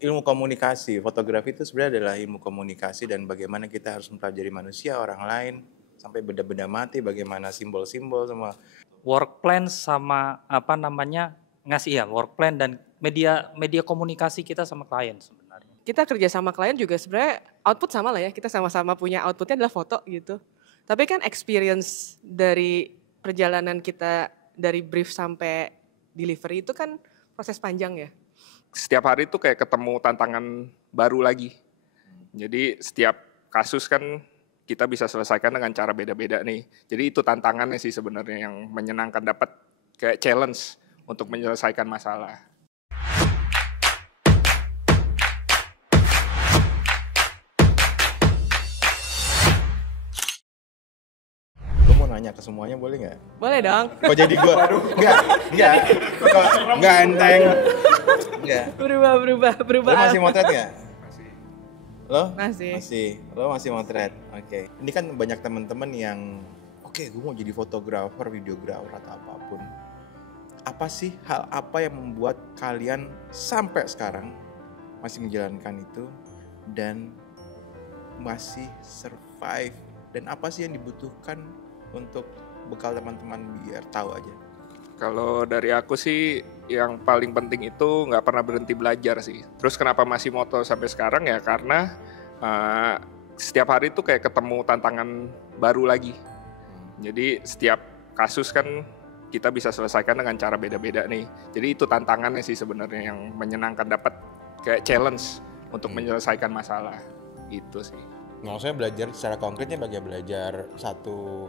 ilmu komunikasi. Fotografi itu sebenarnya adalah ilmu komunikasi dan bagaimana kita harus mempelajari manusia, orang lain, sampai benda-benda mati, bagaimana simbol-simbol semua. Work plan sama ngasih ya work plan dan media komunikasi kita sama klien sebenarnya. Kita kerja sama klien juga sebenarnya output sama lah ya, kita sama-sama punya outputnya adalah foto gitu. Tapi kan experience dari perjalanan kita dari brief sampai delivery itu kan proses panjang ya. Setiap hari itu kayak ketemu tantangan baru lagi. Jadi setiap kasus kan kita bisa selesaikan dengan cara beda-beda nih. Jadi itu tantangannya sih sebenarnya yang menyenangkan, dapat kayak challenge untuk menyelesaikan masalah. Gue mau nanya ke semuanya boleh nggak? Boleh dong. Kok jadi gue? Enggak. Kok enggak enteng? Enggak. Berubah. Lo masih motret nggak? Lo? Masih. Lo masih motret. Oke. Ini kan banyak teman-teman yang gue mau jadi fotografer, videografer atau apapun. Apa sih hal apa yang membuat kalian sampai sekarang masih menjalankan itu dan masih survive? Dan apa sih yang dibutuhkan untuk bekal teman-teman biar tahu aja? Kalau dari aku sih yang paling penting itu nggak pernah berhenti belajar sih. Terus kenapa masih moto sampai sekarang ya karena setiap hari itu kayak ketemu tantangan baru lagi. Jadi setiap kasus kan kita bisa selesaikan dengan cara beda-beda nih. Jadi itu tantangannya sih sebenarnya yang menyenangkan, dapat kayak challenge untuk menyelesaikan masalah. Itu sih. Maksudnya belajar secara konkretnya belajar satu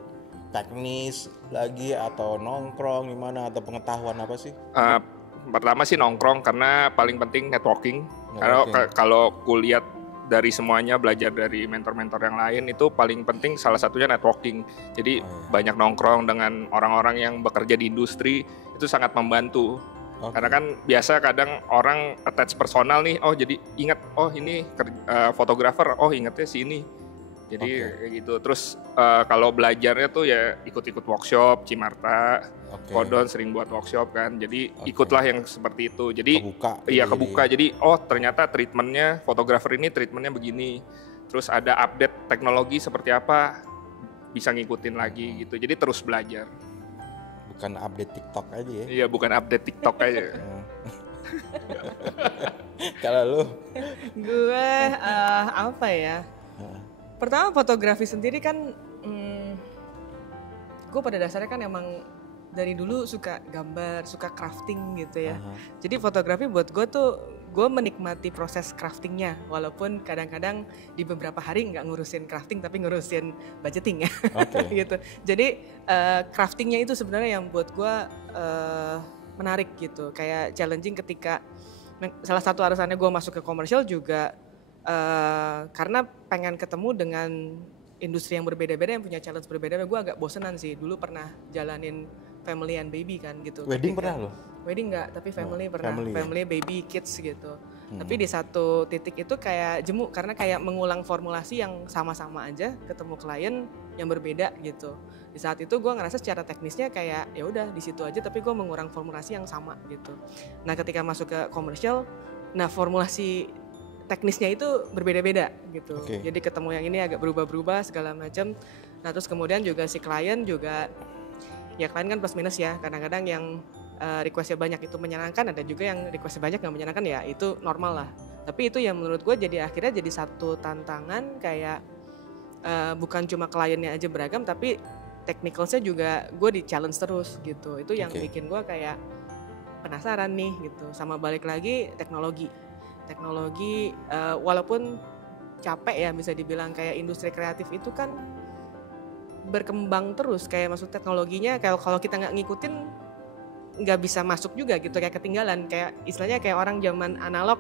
teknis lagi atau nongkrong gimana atau pengetahuan apa sih? Pertama sih nongkrong karena paling penting networking. Kalau kuliah dari semuanya, belajar dari mentor-mentor yang lain itu paling penting salah satunya networking. Jadi banyak nongkrong dengan orang-orang yang bekerja di industri itu sangat membantu. Karena kan biasa kadang orang attach personal nih, jadi ingat ini fotografer, ingatnya si ini. Jadi kayak gitu. Terus kalau belajarnya tuh ya ikut-ikut workshop, Cimarta, Kodon sering buat workshop kan. Jadi ikutlah yang seperti itu. Jadi kebuka. Jadi ternyata treatmentnya fotografer ini treatmentnya begini. Terus ada update teknologi seperti apa, bisa ngikutin lagi gitu. Jadi terus belajar. Bukan update TikTok aja ya? Iya, bukan update TikTok aja. Kalau lu? Gue apa ya? Pertama fotografi sendiri kan, gue pada dasarnya kan emang dari dulu suka gambar, suka crafting gitu ya. Jadi fotografi buat gue tuh, gue menikmati proses craftingnya. Walaupun kadang-kadang di beberapa hari nggak ngurusin crafting tapi ngurusin budgeting ya. Gitu. Jadi craftingnya itu sebenarnya yang buat gue menarik gitu. Kayak challenging ketika, salah satu alasannya gue masuk ke komersial juga karena pengen ketemu dengan industri yang berbeda-beda, yang punya challenge berbeda-beda. Gue agak bosenan sih, dulu pernah jalanin family and baby kan gitu. Wedding pernah lo? Wedding enggak, tapi family pernah. Family, baby, kids gitu. Tapi di satu titik itu kayak jemu, karena kayak mengulang formulasi yang sama-sama aja, ketemu klien yang berbeda gitu. Di saat itu gue ngerasa secara teknisnya kayak ya udah di situ aja, tapi gue mengurang formulasi yang sama gitu. Nah ketika masuk ke komersial, formulasi teknisnya itu berbeda-beda gitu. Jadi ketemu yang ini agak berubah-berubah segala macam. Nah terus kemudian juga si klien juga, ya klien kan plus minus ya. Kadang-kadang yang requestnya banyak itu menyenangkan, ada juga yang requestnya banyak nggak menyenangkan, ya itu normal lah. Tapi itu yang menurut gue jadi akhirnya jadi satu tantangan kayak bukan cuma kliennya aja beragam, tapi technicalsnya juga gue di challenge terus gitu. Itu yang bikin gue kayak penasaran nih gitu. Sama balik lagi teknologi walaupun capek ya bisa dibilang, kayak industri kreatif itu kan berkembang terus, kayak maksud teknologinya kalau kita nggak ngikutin nggak bisa masuk juga gitu, kayak ketinggalan. Kayak istilahnya kayak orang zaman analog,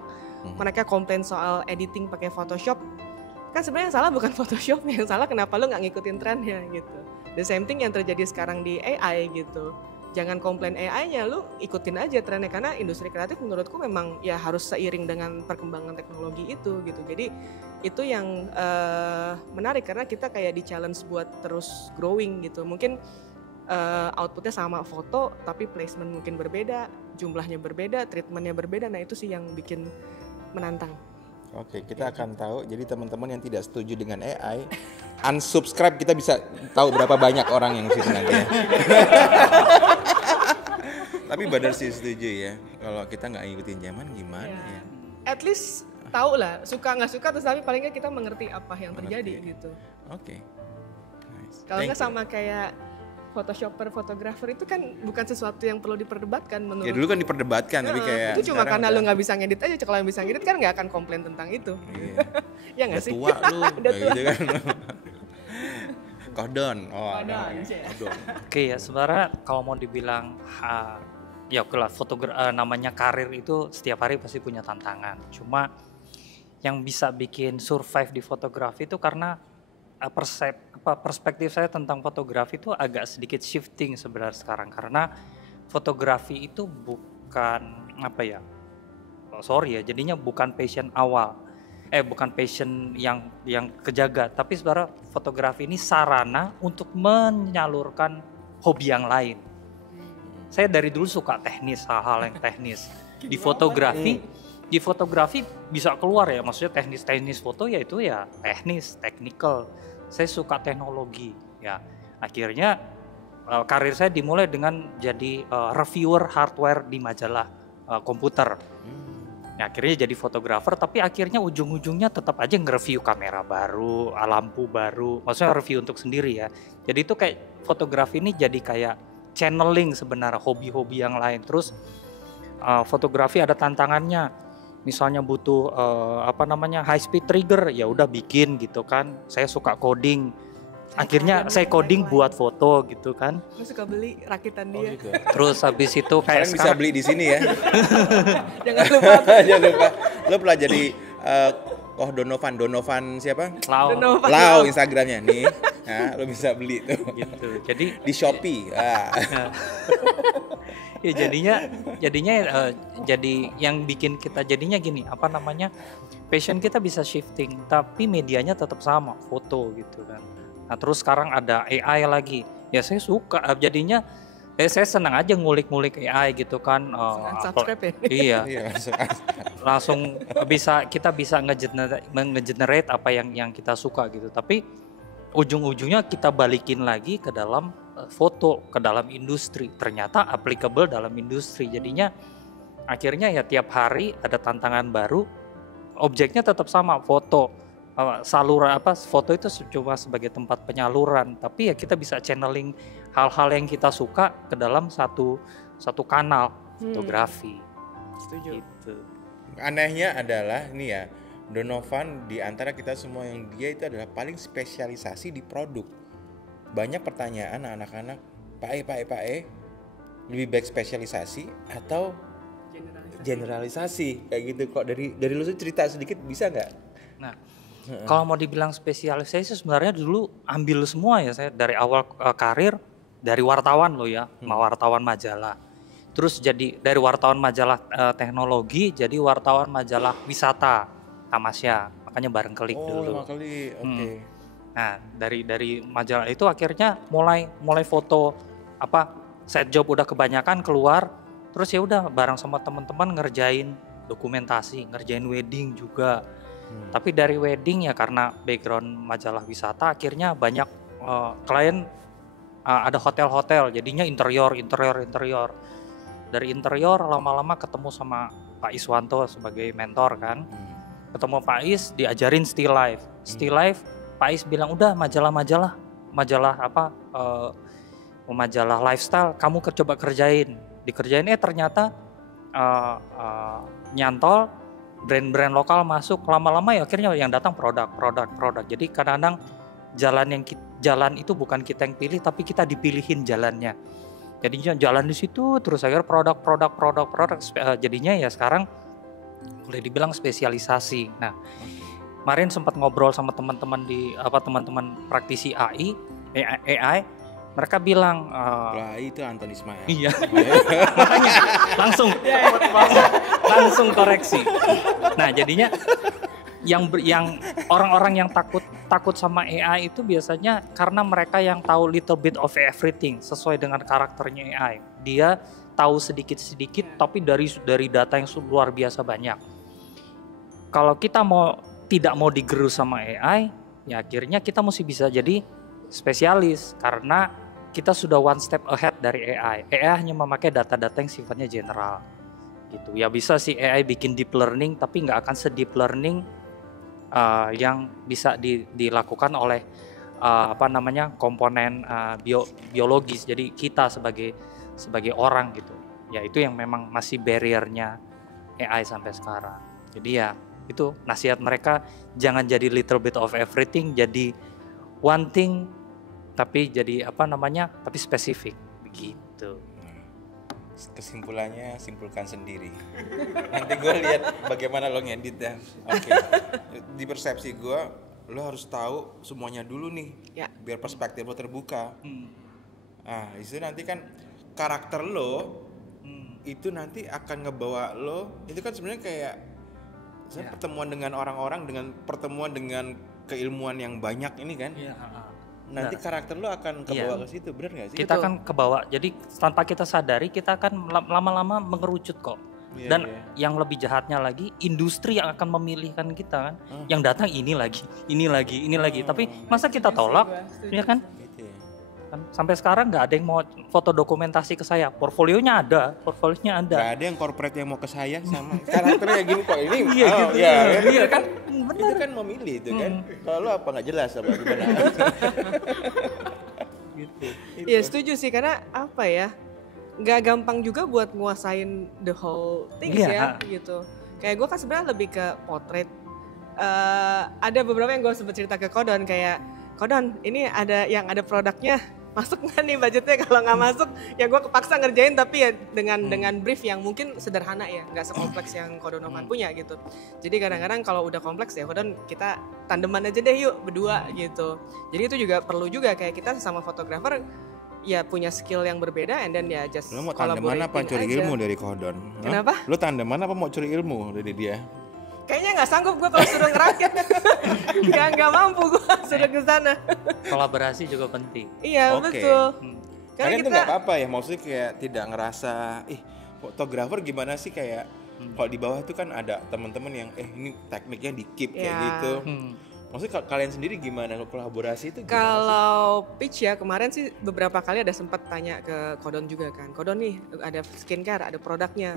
mereka komplain soal editing pakai Photoshop, kan sebenarnya yang salah bukan Photoshop, yang salah kenapa lo nggak ngikutin trennya gitu. The same thing yang terjadi sekarang di AI gitu. Jangan komplain AI-nya, lu ikutin aja trennya, karena industri kreatif menurutku memang ya harus seiring dengan perkembangan teknologi itu gitu. Jadi itu yang menarik karena kita kayak di challenge buat terus growing gitu. Mungkin outputnya sama foto tapi placement mungkin berbeda, jumlahnya berbeda, treatmentnya berbeda. Nah itu sih yang bikin menantang. Oke, kita akan tahu. Jadi teman-teman yang tidak setuju dengan AI, unsubscribe, kita bisa tahu berapa banyak orang yang situ nanti ya. Tapi benar sih setuju ya. Kalau kita nggak ngikutin zaman gimana ya? At least tahu lah, suka nggak suka, terus tapi paling nggak kita mengerti apa yang terjadi gitu. Oke. Nice. Kalau nggak sama kayak Photoshopper, fotografer itu kan bukan sesuatu yang perlu diperdebatkan menurut. Ya dulu kan diperdebatkan, tapi kayak itu cuma karena lu nggak bisa ngedit aja. Kalau yang bisa ngedit kan nggak akan komplain tentang itu. Iya. Ya nggak sih? Tua lu, Udah tua. gitu kan. Kodon. Kodon. Oke ya, sebenarnya kalau mau dibilang ya oke lah, namanya karir itu setiap hari pasti punya tantangan. Cuma yang bisa bikin survive di fotografi itu karena perspektif saya tentang fotografi itu agak sedikit shifting sebenarnya sekarang, karena fotografi itu bukan jadinya bukan passion awal, bukan passion yang kejaga, tapi sebenarnya fotografi ini sarana untuk menyalurkan hobi yang lain. Saya dari dulu suka teknis, hal-hal yang teknis. Di fotografi bisa keluar ya, maksudnya teknis foto ya itu ya teknis, technical. Saya suka teknologi ya. Akhirnya karir saya dimulai dengan jadi reviewer hardware di majalah komputer. Ya, akhirnya jadi fotografer, tapi akhirnya ujung-ujungnya tetap aja nge-review kamera baru, lampu baru, maksudnya review untuk sendiri ya. Jadi itu kayak fotografi ini jadi kayak channeling sebenarnya hobi-hobi yang lain. Terus fotografi ada tantangannya. Misalnya butuh high speed trigger, ya udah bikin gitu kan. Saya suka coding. Akhirnya saya coding buat foto gitu kan. Lu suka beli rakitan dia. Gitu. Terus habis itu kayak kalian bisa beli di sini ya. Jangan lupa. Jangan lupa. Lo pernah jadi Donovan siapa? Lau Instagramnya nih. Nah, lo bisa beli tuh. Gitu. Jadi di Shopee. ya jadinya jadi yang bikin kita jadinya gini, passion kita bisa shifting tapi medianya tetap sama, foto gitu kan. Nah terus sekarang ada AI lagi, ya saya suka jadinya, saya senang aja ngulik-ngulik AI gitu kan. Subscribe ya? Iya. Langsung kita bisa nge-generate apa yang kita suka gitu, tapi ujung-ujungnya kita balikin lagi ke dalam foto, ke dalam industri, ternyata applicable dalam industri. Jadinya akhirnya ya tiap hari ada tantangan baru, objeknya tetap sama, foto, saluran foto itu cuma sebagai tempat penyaluran, tapi ya kita bisa channeling hal-hal yang kita suka ke dalam satu kanal fotografi. Setuju. Gitu. Anehnya adalah nih ya, Donovan di antara kita semua yang dia itu adalah paling spesialisasi di produk. Banyak pertanyaan anak-anak, Pak E, lebih baik spesialisasi atau generalisasi kayak gitu. Kok dari lu cerita sedikit bisa nggak? Nah, kalau mau dibilang spesialisasi sebenarnya dulu ambil semua ya, saya dari awal karir dari wartawan loh ya, wartawan majalah. Terus jadi dari wartawan majalah teknologi jadi wartawan majalah wisata, Tamasya, makanya bareng Klik dulu. Oh, Klik, oke. Nah dari majalah itu akhirnya mulai foto set job udah kebanyakan keluar, terus ya udah bareng sama teman-teman ngerjain dokumentasi, ngerjain wedding juga. Tapi dari wedding ya karena background majalah wisata akhirnya banyak klien ada hotel-hotel, jadinya interior. Dari interior lama-lama ketemu sama Pak Iswanto sebagai mentor kan. Ketemu Pak Is diajarin still life. Still life Pak Is bilang udah majalah lifestyle kamu coba kerjain. Dikerjain ternyata nyantol, brand-brand lokal masuk, lama-lama ya akhirnya yang datang produk. Jadi kadang-kadang jalan itu bukan kita yang pilih tapi kita dipilihin jalannya. Jadinya jalan di situ terus akhirnya produk. Jadinya ya sekarang boleh dibilang spesialisasi. Nah, kemarin sempat ngobrol sama teman-teman teman-teman praktisi AI, mereka bilang AI itu Anton Ismail. Iya. Makanya langsung koreksi. Nah, jadinya yang orang-orang yang takut sama AI itu biasanya karena mereka yang tahu little bit of everything sesuai dengan karakternya AI. Dia tahu sedikit-sedikit tapi dari data yang luar biasa banyak. kalau kita tidak mau digerus sama AI, ya akhirnya kita mesti bisa jadi spesialis karena kita sudah one step ahead dari AI. AI hanya memakai data-data yang sifatnya general, gitu. Ya bisa sih AI bikin deep learning, tapi nggak akan se-deep learning yang bisa dilakukan oleh komponen biologis. Jadi kita sebagai orang gitu. Ya itu yang memang masih barrier-nya AI sampai sekarang. Jadi ya itu nasihat mereka, jangan jadi little bit of everything, jadi one thing tapi jadi tapi spesifik begitu. Kesimpulannya simpulkan sendiri. Nanti gue lihat bagaimana lo ngedit ya. Oke. Di persepsi gue, lo harus tahu semuanya dulu nih, biar perspektif lo terbuka. Nah, itu nanti kan karakter lo itu nanti akan ngebawa lo. Itu kan sebenarnya kayak pertemuan dengan orang-orang, dengan pertemuan dengan keilmuan yang banyak ini kan. Nanti karakter lo akan kebawa ke situ, benar nggak sih? Kita akan kebawa. Jadi tanpa kita sadari kita akan lama-lama mengerucut kok. Dan yang lebih jahatnya lagi, industri yang akan memilihkan kita kan. Yang datang ini lagi. Tapi masa kita tolak, ya kan? Sampai sekarang nggak ada yang mau foto dokumentasi ke saya. Portfolionya ada. Nggak ada yang corporate yang mau ke saya sama karakternya gini kok ini. Iya kan? Itu kan memilih itu kan. Kalau lo apa nggak jelas apa gimana? Gitu. Iya setuju sih, karena apa ya, nggak gampang juga buat nguasain the whole thing gitu. Kayak gue kan sebenarnya lebih ke potret. Ada beberapa yang gue sempat cerita ke Kodon, kayak Kodon ini ada produknya, masuk nggak nih budgetnya? Kalau nggak masuk ya gue kepaksa ngerjain, tapi ya dengan brief yang mungkin sederhana ya, nggak sekompleks yang Kodonoman punya gitu. Jadi kadang-kadang kalau udah kompleks ya Kodon kita tandeman aja deh yuk berdua gitu. Jadi itu juga perlu juga, kayak kita sesama fotografer ya punya skill yang berbeda, and then ya just lo mau tandeman apa curi ilmu dari Kodon? Kenapa? Lo tandeman apa mau curi ilmu dari dia? Kayaknya nggak sanggup gue kalau suruh ngerakit. Nggak mampu gue suruh ke sana. Kolaborasi juga penting. Iya betul. Karena itu nggak apa-apa ya, maksudnya kayak tidak ngerasa fotografer gimana sih, kayak kalau di bawah itu kan ada teman-teman yang ini tekniknya di keep kayak gitu. Maksudnya kalian sendiri gimana kolaborasi itu? Kalau pitch ya kemarin sih beberapa kali ada sempat tanya ke Kodon juga kan. Kodon nih ada skincare, ada produknya.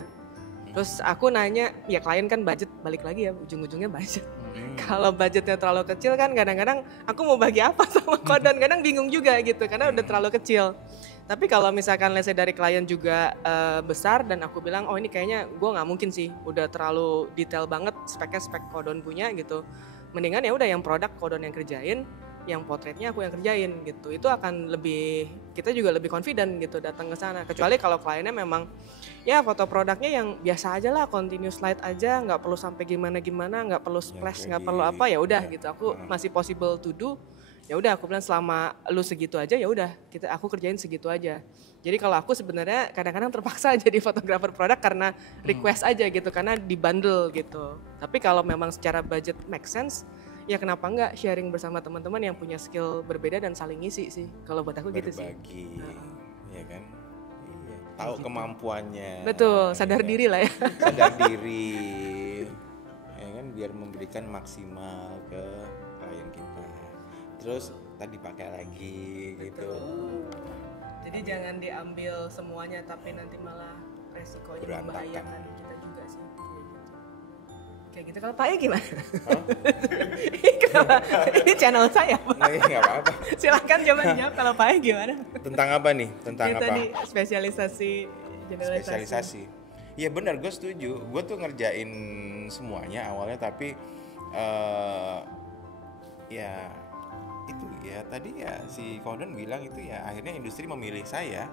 Terus aku nanya, ya klien kan budget, balik lagi ya ujung-ujungnya budget. Kalau budgetnya terlalu kecil kan kadang-kadang aku mau bagi apa sama Kodon, kadang bingung juga gitu karena udah terlalu kecil. Tapi kalau misalkan let's say dari klien juga besar dan aku bilang oh ini kayaknya gue nggak mungkin sih, udah terlalu detail banget speknya spek Kodon punya gitu. Mendingan ya udah yang produk Kodon yang kerjain, yang potretnya aku yang kerjain gitu. Itu akan lebih, kita juga lebih confident gitu datang ke sana. Kecuali kalau kliennya memang ya foto produknya yang biasa aja lah, continuous slide aja, nggak perlu sampai gimana-gimana, nggak perlu splash, nggak perlu apa, ya udah gitu. Aku masih possible to do. Ya udah aku bilang selama lu segitu aja ya udah aku kerjain segitu aja. Jadi kalau aku sebenarnya kadang-kadang terpaksa jadi fotografer produk karena request aja gitu, karena di bundle gitu. Tapi kalau memang secara budget make sense, ya kenapa enggak sharing bersama teman-teman yang punya skill berbeda dan saling ngisi sih. Kalau buat aku gitu sih. Berbagi, ya kan? Iya. Tahu kemampuannya. Betul, sadar diri lah ya. Sadar diri, ya kan, biar memberikan maksimal ke klien kita. Terus tadi pakai lagi. Betul. Gitu. Jadi jangan diambil semuanya, tapi nanti malah resikonya membahayakan kita juga sih. Kayak gitu. Kalau Pak E gimana? Ini channel saya Pak. Nah, nggak apa-apa. Silakan jawab kalau Pak E gimana? Tentang apa nih? Tentang apa? Tadi spesialisasi, generalisasi. Spesialisasi. Iya benar, gue setuju. Gue tuh ngerjain semuanya awalnya, tapi ya itu ya tadi ya si Kodon bilang itu ya akhirnya industri memilih saya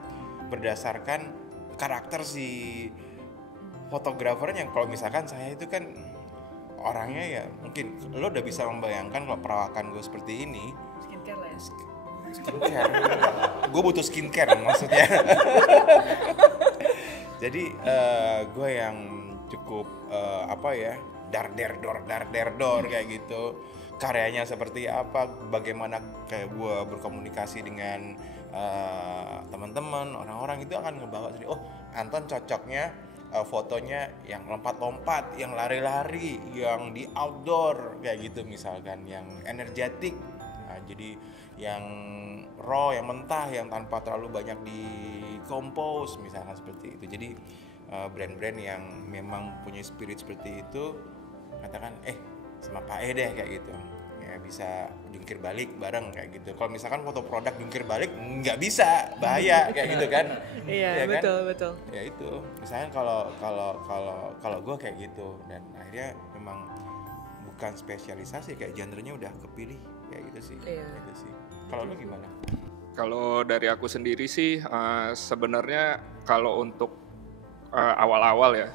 berdasarkan karakter si fotografernya. Yang kalau misalkan saya itu kan orangnya ya mungkin lo udah bisa membayangkan kalau perawakan gue seperti ini, skincare lah ya. Skincare. Gue butuh skincare maksudnya. Jadi gue yang cukup dar der dor kayak gitu. Karyanya seperti apa, bagaimana kayak gue berkomunikasi dengan teman-teman, orang-orang itu akan ngebawa sendiri. Oh, Anton cocoknya fotonya yang lompat-lompat, yang lari-lari, yang di outdoor kayak gitu misalkan, yang energetik. Nah, jadi yang raw, yang mentah, yang tanpa terlalu banyak di compose misalkan seperti itu. Jadi brand-brand yang memang punya spirit seperti itu, katakan sama Pak E deh kayak gitu. Ya bisa jungkir balik bareng kayak gitu. Kalau misalkan foto produk jungkir balik nggak bisa, bahaya kayak gitu kan. Iya, betul. Ya itu. Misalnya kalau gue kayak gitu, dan akhirnya memang bukan spesialisasi, kayak genrenya udah kepilih kayak gitu sih. Iya. Gitu sih. Kalau lu gimana? Kalau dari aku sendiri sih sebenarnya kalau untuk awal-awal ya,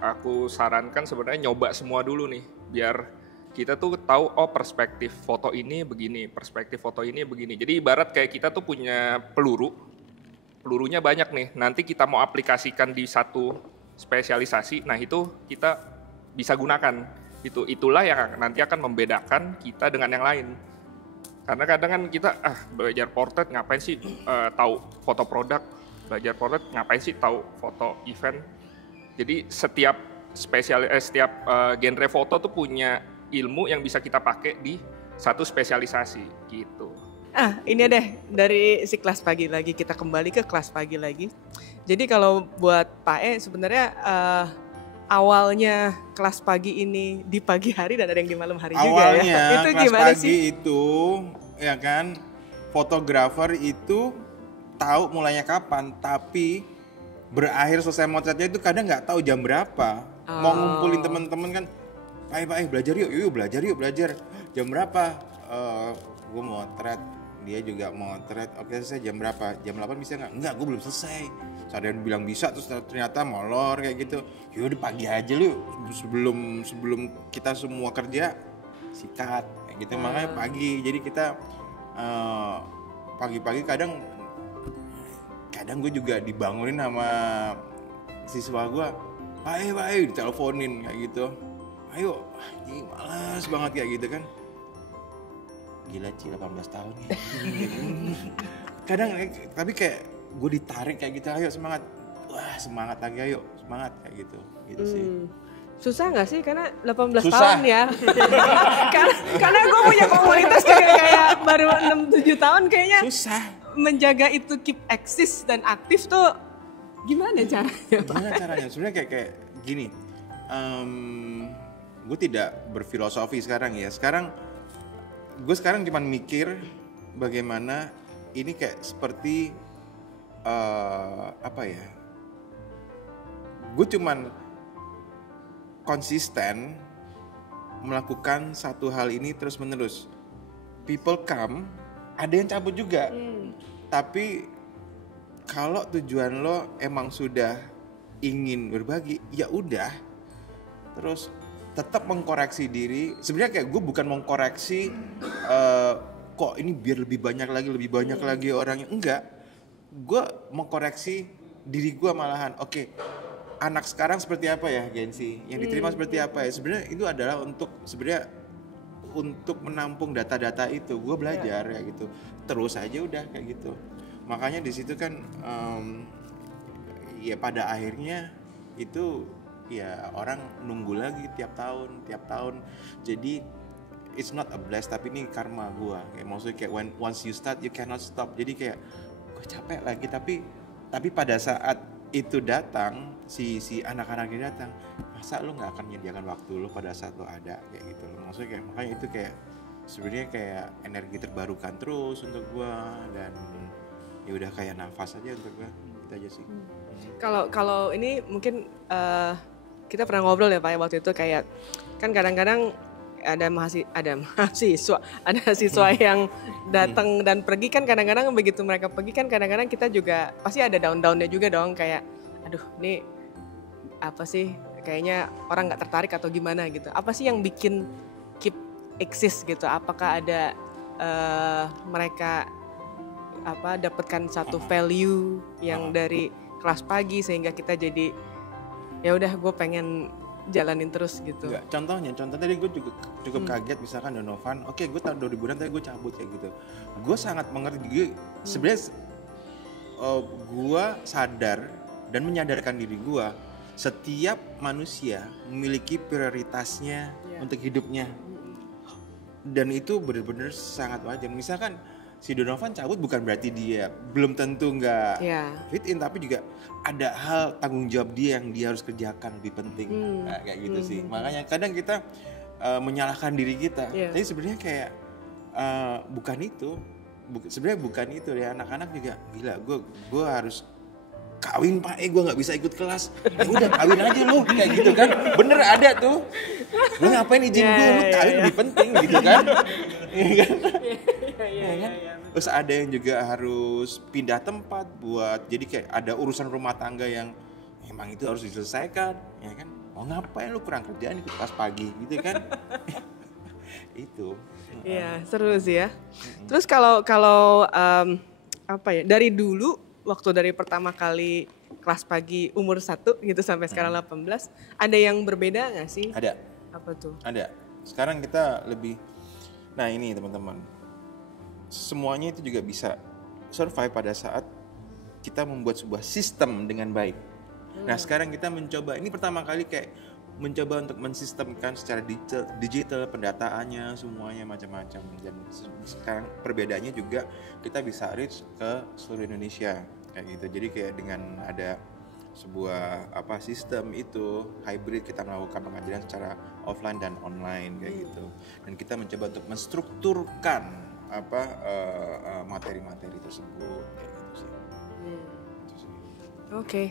aku sarankan sebenarnya nyoba semua dulu nih, biar kita tuh tahu perspektif foto ini begini, perspektif foto ini begini. Jadi ibarat kayak kita tuh punya pelurunya banyak nih. Nanti kita mau aplikasikan di satu spesialisasi, nah itu kita bisa gunakan. Itulah yang nanti akan membedakan kita dengan yang lain. Karena kadang kan kita belajar portrait ngapain sih tahu foto produk, belajar portrait ngapain sih tahu foto event. Jadi setiap genre foto tuh punya ilmu yang bisa kita pakai di satu spesialisasi gitu. Ini deh dari si kelas pagi lagi, kita kembali ke kelas pagi lagi. Jadi kalau buat Pak E sebenarnya awalnya kelas pagi ini di pagi hari dan ada yang di malam hari juga ya. Awalnya itu kelas gimana pagi sih? itu ya kan, fotografer itu tahu mulainya kapan, tapi berakhir selesai motretnya itu kadang nggak tahu jam berapa. Mau ngumpulin teman-teman kan, Pak, belajar yuk, belajar. Jam berapa? Gue motret, dia juga motret. Oke, selesai jam berapa? Jam 8 bisa nggak? Enggak, gue belum selesai. Ada yang bilang bisa, terus ternyata molor kayak gitu. Yaudah pagi aja lu, sebelum kita semua kerja, sikat kayak gitu. Makanya pagi. Jadi kita pagi-pagi kadang gue juga dibangunin sama siswa gue. Pak, diteleponin kayak gitu. Ayo, ini malas banget kayak gitu kan. Gila 18 tahun ya. Kadang tapi kayak gue ditarik kayak gitu, ayo semangat. Wah, semangat lagi, ayo semangat kayak gitu. Gitu sih. Susah gak sih? Karena 18 Susah. tahun ya. karena gue punya komunitas juga kayak baru 6-7 tahun kayaknya. Susah. Menjaga itu keep eksis dan aktif tuh gimana caranya? Sebenarnya kayak gini. Gue tidak berfilosofi sekarang ya. Gue sekarang cuma mikir bagaimana ini kayak seperti gue cuman konsisten melakukan satu hal ini terus menerus. People come, ada yang cabut juga. Tapi kalau tujuan lo emang sudah ingin berbagi, ya udah. Terus tetap mengkoreksi diri. Sebenarnya kayak gue bukan mengkoreksi kok ini biar lebih banyak lagi orangnya. Enggak. Gue mengkoreksi diri gue malahan. Oke, anak sekarang seperti apa ya Gensi? Yang diterima seperti apa ya? Sebenarnya itu adalah untuk menampung data-data itu. Gue belajar kayak gitu. Terus aja udah kayak gitu. Makanya di situ kan ya pada akhirnya itu ya orang nunggu lagi tiap tahun. Jadi it's not a blast, tapi ini karma gue. Kayak maksudnya kayak once you start you cannot stop. Jadi kayak gue capek lagi, tapi pada saat itu datang si anak-anaknya datang, masa lu nggak akan menyediakan waktu lu pada saat lu ada kayak gitu. Maksudnya kayak makanya itu kayak sebenarnya kayak energi terbarukan terus untuk gue, dan ya udah kayak nafas aja untuk gue. Itu aja sih. Kalau ini mungkin kita pernah ngobrol ya Pak ya waktu itu, kayak kan kadang-kadang ada siswa yang datang dan pergi kan, kadang-kadang begitu mereka pergi kan kadang-kadang kita juga pasti ada down-downnya juga dong, kayak aduh ini apa sih, kayaknya orang nggak tertarik atau gimana gitu. Apa sih yang bikin keep exist gitu? Apakah ada mereka dapatkan satu value yang dari kelas pagi sehingga kita jadi ya udah gue pengen jalanin terus gitu. Enggak, contohnya tadi gue juga cukup kaget misalkan Donovan, oke gue tahun 2000-an tadi gue cabut kayak gitu. Gue sangat mengerti, sebenarnya gue sadar dan menyadarkan diri gue setiap manusia memiliki prioritasnya untuk hidupnya, dan itu benar-benar sangat wajar. Misalkan si Donovan cabut bukan berarti dia belum tentu nggak fit in, tapi juga ada hal tanggung jawab dia yang dia harus kerjakan lebih penting. Nah, kayak gitu sih. Makanya kadang kita menyalahkan diri kita. Tapi sebenarnya kayak bukan itu. Sebenarnya bukan itu ya. Anak-anak juga gila. Gue harus kawin Pak, gue nggak bisa ikut kelas. Ya udah kawin aja lu, kayak gitu kan. Bener ada tuh. Lu ngapain izin gue? Lu kawin lebih penting gitu kan. Iya kan? Terus ada yang juga harus pindah tempat buat, jadi kayak ada urusan rumah tangga yang emang itu harus diselesaikan, ya kan? Mau ngapain lu kurang kerjaan ikut kelas pagi gitu kan? Itu. Iya, seru sih ya. Terus kalau apa ya? Dari dulu waktu dari pertama kali kelas pagi umur 1 gitu sampai sekarang 18, ada yang berbeda nggak sih? Ada. Apa tuh? Ada. Sekarang kita lebih, nah ini teman-teman, semuanya itu juga bisa survive pada saat kita membuat sebuah sistem dengan baik. Nah sekarang kita mencoba, ini pertama kali kayak mencoba untuk mensistemkan secara digital pendataannya semuanya macam-macam, dan sekarang perbedaannya juga kita bisa reach ke seluruh Indonesia kayak gitu. Jadi kayak dengan ada sebuah sistem itu hybrid, kita melakukan pengajaran secara offline dan online kayak gitu, dan kita mencoba untuk menstrukturkan materi-materi tersebut kayak gitu sih. Oke.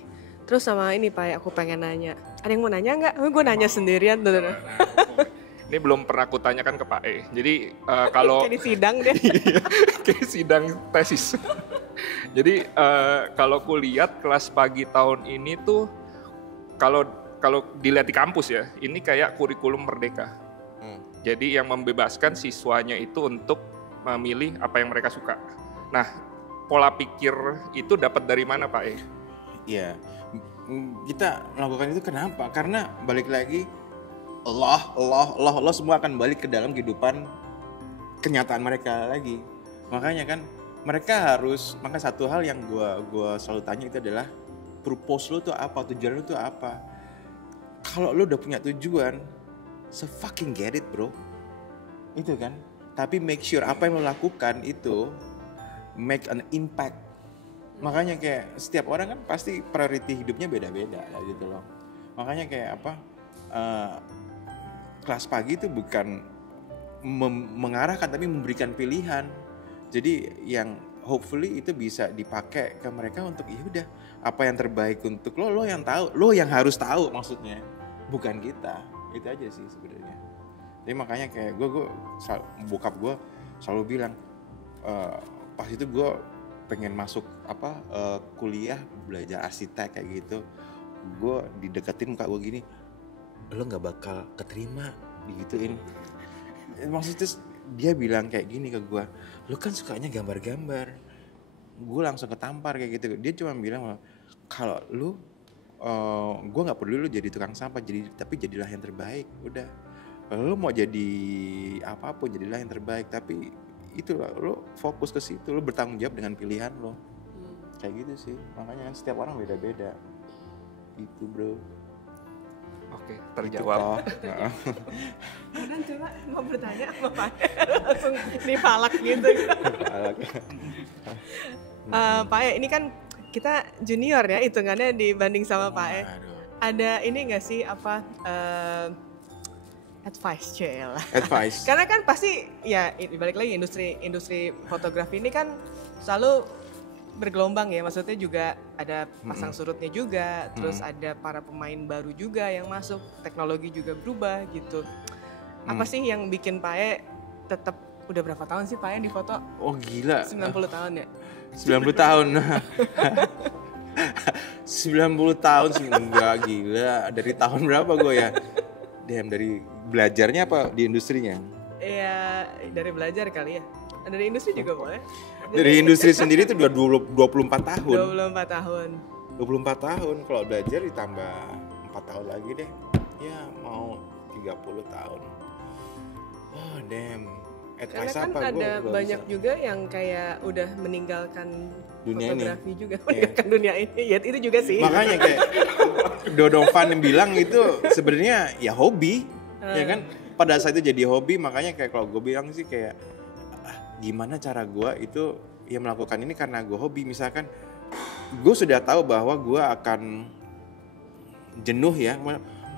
Terus sama ini Pak, aku pengen nanya. Ada yang mau nanya nggak? Gue nanya sendirian tuh. Ini belum pernah aku tanyakan ke Pak E. Jadi kalau kayak di sidang deh. kayak sidang tesis. Jadi kalau aku lihat kelas pagi tahun ini tuh kalau dilihat di kampus ya, ini kayak kurikulum merdeka. Jadi yang membebaskan siswanya itu untuk memilih apa yang mereka suka. Nah, pola pikir itu dapat dari mana Pak E? Iya, kita melakukan itu kenapa? Karena balik lagi Allah semua akan balik ke dalam kehidupan kenyataan mereka lagi. Makanya kan mereka harus, maka satu hal yang gua selalu tanya itu adalah purpose lu tuh apa, tujuan lu tuh apa. Kalau lu udah punya tujuan, fucking get it bro, itu kan. Tapi make sure apa yang lo lakukan itu make an impact. Makanya kayak setiap orang kan pasti priority hidupnya beda-beda gitu loh. Makanya kayak kelas pagi itu bukan mengarahkan tapi memberikan pilihan. Jadi yang hopefully itu bisa dipakai ke mereka untuk ya udah apa yang terbaik untuk lo yang tahu, lo yang harus tahu maksudnya, bukan kita. Itu aja sih sebenarnya. Jadi makanya kayak bokap gue selalu bilang pas itu gue pengen masuk kuliah belajar arsitek kayak gitu, gue dideketin muka gue gini, lo nggak bakal keterima digituin. Maksudnya dia bilang kayak gini ke gue, lo kan sukanya gambar-gambar. Gue langsung ketampar kayak gitu. Dia cuma bilang kalau lo gue nggak perlu lo jadi tukang sampah, tapi jadilah yang terbaik. Udah, kalau lo mau jadi apapun jadilah yang terbaik, tapi itu lo fokus ke situ, lo bertanggung jawab dengan pilihan lo. Kayak gitu sih. Makanya kan setiap orang beda-beda. Itu bro. Oke, terjawab. Kadang coba mau bertanya apa Pak? Langsung dipalak gitu. Pak E, ini kan kita junior ya hitungannya dibanding sama Pak E. Ada ini nggak sih advice Cel? Advice. Karena kan pasti ya balik lagi industri fotografi ini kan selalu bergelombang ya, maksudnya juga ada pasang surutnya juga, terus ada para pemain baru juga yang masuk, teknologi juga berubah gitu. Apa sih yang bikin Pak E tetap, udah berapa tahun sih Pak E di foto? Oh gila. 90 tahun ya? 90 tahun. 90 tahun sih, enggak gila. Dari tahun berapa gue ya? Dari belajarnya apa di industrinya? Iya, dari belajar kali ya. Dari industri juga boleh. Dari industri sendiri itu 24 tahun. 24 tahun. 24 tahun, kalau belajar ditambah 4 tahun lagi deh. Ya mau 30 tahun. Oh damn. Karena kan ada banyak juga yang kayak udah meninggalkan dunia fotografi ini. Juga meninggalkan dunia ini. Ya itu juga sih. Makanya kayak Donovan yang bilang itu sebenarnya ya hobi, ya kan? Pada saat itu jadi hobi, makanya kayak kalau gue bilang sih kayak gimana cara gue itu ya melakukan ini karena gue hobi. Misalkan gue sudah tahu bahwa gue akan jenuh ya.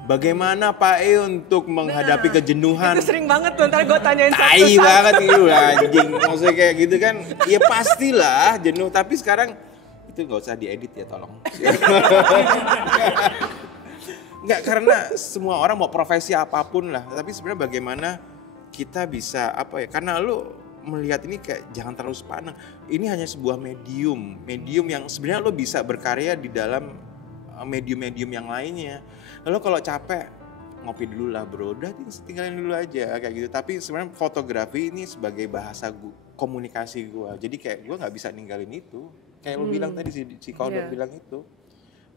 Bagaimana Pak E untuk menghadapi kejenuhan? Itu sering banget tuh, ntar gue tanyain satu-satu. Tai banget itu anjing, maksudnya kayak gitu kan. Ya pastilah jenuh, tapi sekarang itu gak usah diedit ya tolong. Enggak, karena semua orang mau profesi apapun lah. Tapi sebenarnya bagaimana kita bisa karena lu melihat ini kayak jangan terlalu sepaneng. Ini hanya sebuah medium yang sebenarnya lu bisa berkarya di dalam medium-medium yang lainnya. Lalu kalau capek ngopi dulu lah bro, udah tinggalin dulu aja kayak gitu. Tapi sebenarnya fotografi ini sebagai bahasa komunikasi gue. Jadi kayak gue nggak bisa ninggalin itu. Kayak lu bilang tadi si Kodon bilang itu.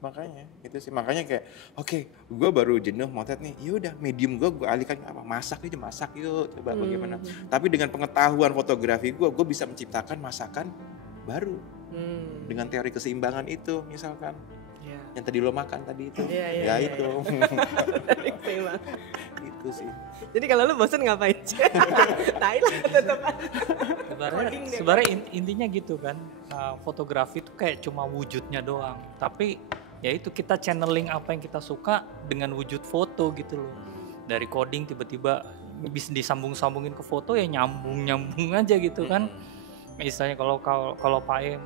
Makanya itu sih, makanya kayak oke, gue baru jenuh motret nih. Ya udah medium gue alihkan apa? Masak yuk, coba bagaimana. Tapi dengan pengetahuan fotografi gue bisa menciptakan masakan baru dengan teori keseimbangan itu misalkan. Yang tadi lo makan tadi itu, ya itu. Itu sih. Jadi kalau lo bosan ngapain? Sebenarnya intinya gitu kan, fotografi itu kayak cuma wujudnya doang. Tapi ya itu kita channeling apa yang kita suka dengan wujud foto gitu loh. Dari coding tiba-tiba bisa disambung-sambungin ke foto ya nyambung aja gitu kan. Misalnya kalau Pak E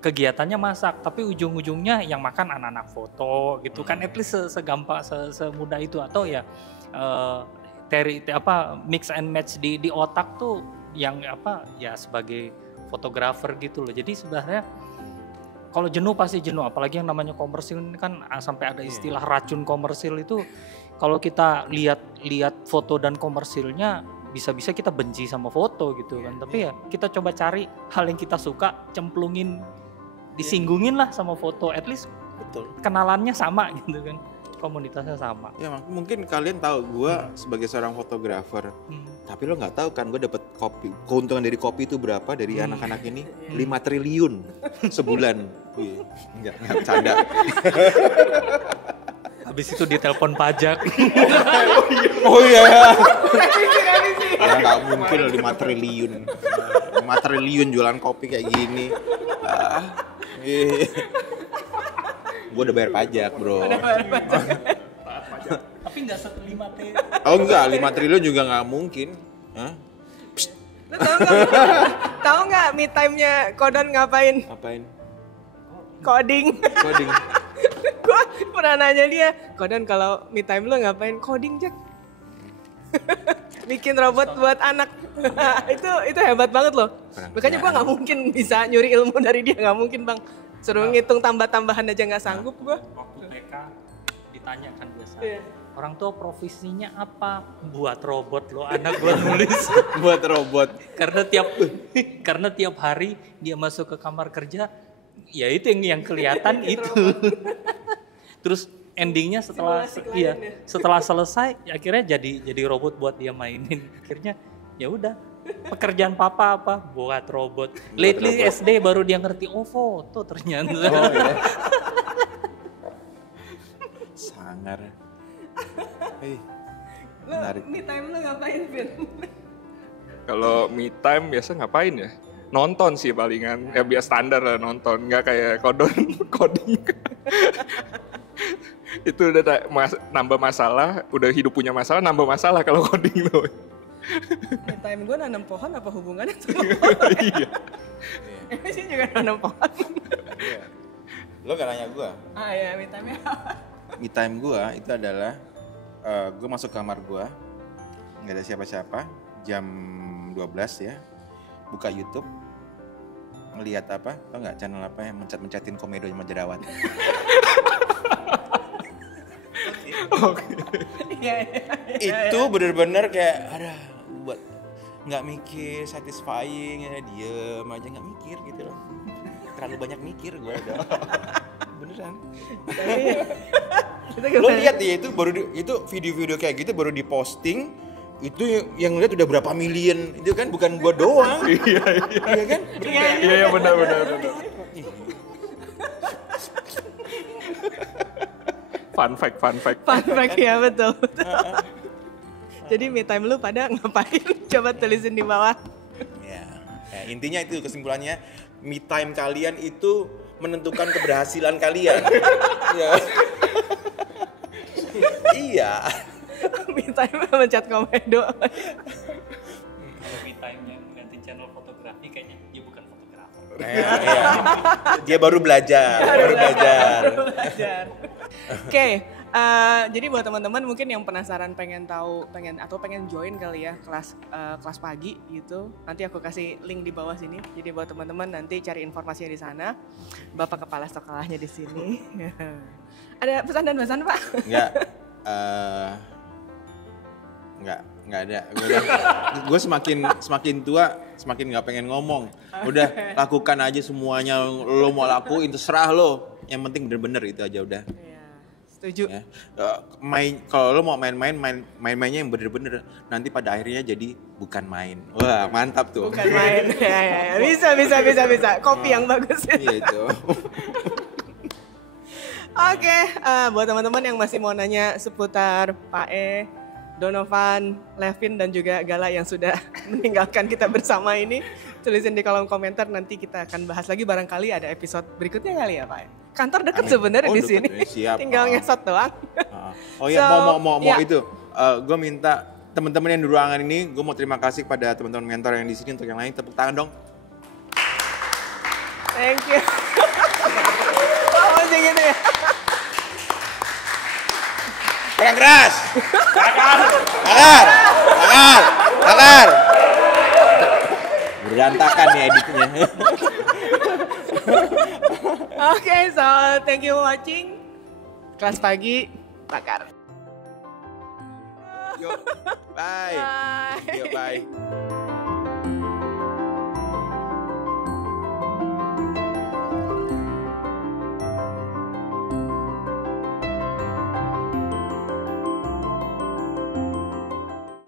kegiatannya masak, tapi ujung-ujungnya yang makan anak-anak foto gitu kan, at least segampang semudah itu. Atau ya mix and match di otak tuh yang ya sebagai fotografer gitu loh. Jadi sebenarnya kalau jenuh pasti jenuh, apalagi yang namanya komersil ini kan sampai ada istilah racun komersil itu. Kalau kita lihat foto dan komersilnya bisa-bisa kita benci sama foto gitu kan. Tapi ya kita coba cari hal yang kita suka, cemplungin, disinggungin lah sama foto, at least kenalannya sama gitu kan, komunitasnya sama. Ya mungkin kalian tahu gue sebagai seorang fotografer, tapi lo nggak tahu kan gue dapat keuntungan dari kopi itu berapa dari anak-anak ini? 5 triliun sebulan. Enggak bercanda. Habis itu ditelepon pajak. Oh iya. Ya nggak mungkin 5 triliun. 5 triliun jualan kopi kayak gini. Gue udah bayar pajak bro. Tapi nggak 5 T. Oh enggak, 5 triliun juga nggak mungkin. Hah? Lu tahu nggak me time-nya Kodon ngapain? Coding. Gue pernah nanya dia, Kodon kalau me time lu ngapain? Coding Jack. Bikin robot buat anak. itu hebat banget loh. Makanya gue nggak mungkin bisa nyuri ilmu dari dia, nggak mungkin bang. Suruh ngitung tambah-tambahan aja nggak sanggup gue. Waktu TK ditanyakan biasa. Orang tua profesinya apa? Buat robot lo, anak gue nulis. Buat robot. Karena tiap hari dia masuk ke kamar kerja, ya itu yang kelihatan itu. Terus endingnya setelah selesai akhirnya jadi robot buat dia mainin. Akhirnya ya udah, pekerjaan papa apa? Buat robot. Lately SD baru dia ngerti, oh foto ternyata. Oh, iya. Sangar. Lo me time lo ngapain, Vin? Kalau me time biasa ngapain ya? Nonton sih palingan, ya biasa standar lah nonton, nggak kayak coding. Itu udah nambah masalah, udah hidup punya masalah, nambah masalah kalau coding loh. Me time gue nanam pohon apa hubungannya sama pohon? Iya. Ini sih juga nanam pohon. Iya. Lo gak nanya gue? Iya, me time-nya apa? Me time gue itu adalah gue masuk kamar gue, nggak ada siapa-siapa, jam 12 ya, buka YouTube, ngelihat apa, tau nggak channel apa yang mencet-mencetin komedo sama jerawat. Itu bener-bener kayak ada buat nggak mikir, satisfying ya, diem aja nggak mikir gitu loh. Terlalu banyak mikir gue udah. Beneran. Lo lihat ya itu baru itu video-video kayak gitu baru diposting itu yang ngeliat udah berapa million, itu kan bukan gua doang. Iya kan? Iya benar. Fun fact ya betul. Jadi me time lu pada ngapain? Coba tulisin di bawah. Ya, intinya itu kesimpulannya, me time kalian itu menentukan keberhasilan kalian. Iya. Me time mencet komedo. Kalau me time-nya mengganti channel fotografi kayaknya dia bukan fotografer. Iya. Dia baru belajar. Oke, jadi buat teman-teman mungkin yang penasaran pengen join kali ya kelas pagi gitu. Nanti aku kasih link di bawah sini. Jadi buat teman-teman nanti cari informasinya di sana. Bapak kepala sekolahnya di sini. Ada pesan dan pesan, Pak? Enggak ada. Gue semakin tua semakin nggak pengen ngomong. Udah lakukan aja semuanya lo mau lakuin, terserah lo. Yang penting bener-bener itu aja udah. Iya, setuju. Ya. Kalau lo mau mainnya yang bener-bener, nanti pada akhirnya jadi bukan main. Wah mantap tuh. Bukan main. Ya. Bisa. Kopi yang bagus. Iya itu. Oke, buat teman-teman yang masih mau nanya seputar Pak E, Donovan, Levin, dan juga Gala yang sudah meninggalkan kita bersama ini, tulisin di kolom komentar, nanti kita akan bahas lagi, barangkali ada episode berikutnya kali ya Pak E. Kantor deket sebenarnya di sini, siap. Tinggal ngesot doang. Oh iya, mau itu, gue minta teman-teman yang di ruangan ini, gue mau terima kasih kepada teman-teman mentor yang di sini. Untuk yang lain, tepuk tangan dong. Thank you. Masih gitu ya. Kurang keras. Bakar. Berantakan nih editnya. Oke, so thank you for watching. Kelas pagi, bakar. Yuk, bye. Bye. Yuk, bye.